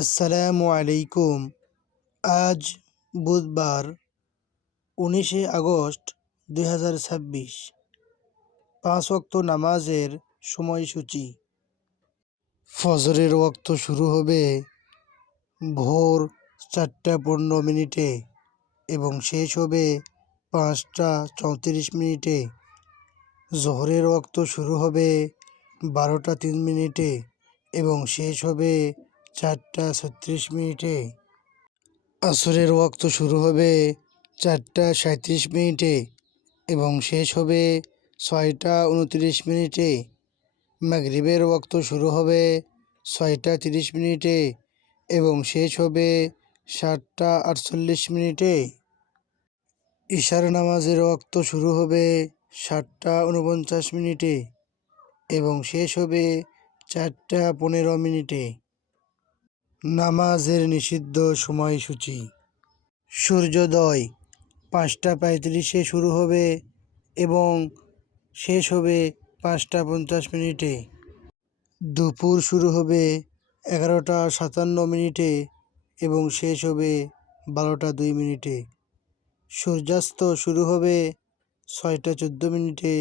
আসসালামু আলাইকুম। আজ বুধবার 19 আগস্ট 2026। 5 ওয়াক্ত নামাজের সময়সূচি। ফজরের ওয়াক্ত শুরু হবে ভোর 4টা 15 মিনিটে এবং শেষ হবে 5টা 34 মিনিটে। জোহরের ওয়াক্ত শুরু হবে 12টা 3 মিনিটে এবং শেষ হবে 4টা 36 মিনিটে। আসরের ওয়াক্ত শুরু হবে 4টা 37 মিনিটে এবং শেষ হবে 6টা 29 মিনিটে। মাগরিবের ওয়াক্ত শুরু হবে 6টা 30 মিনিটে এবং শেষ হবে 7টা 48 মিনিটে। ইশার নামাজের ওয়াক্ত শুরু হবে 7টা 49 মিনিটে এবং শেষ হবে 4টা 15 মিনিটে। নামাজের নিষিদ্ধ সময়সূচি। সূর্যোদয় 5টা 35-এ শুরু হবে এবং শেষ হবে 5টা 50 মিনিটে। দুপুর শুরু হবে 11টা 57 মিনিটে এবং শেষ হবে 12টা 2 মিনিটে। সূর্যাস্ত শুরু হবে 6টা 14 মিনিটে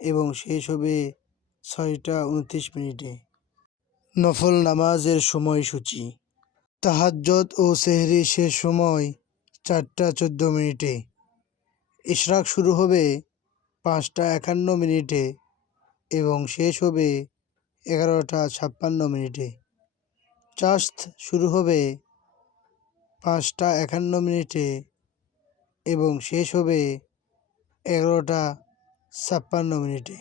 এবং শেষ হবে 6টা 29 মিনিটে। নফল নামাজের সময়সূচি। তাহাজ্জুদ ও সেহরি শেষ সময় 4টা 14 মিনিটে। ইশরাক শুরু হবে 5টা 51 মিনিটে এবং শেষ হবে 11টা 56 মিনিটে। চাশত শুরু হবে 5টা 51 মিনিটে এবং শেষ হবে 11টা 56 মিনিটে।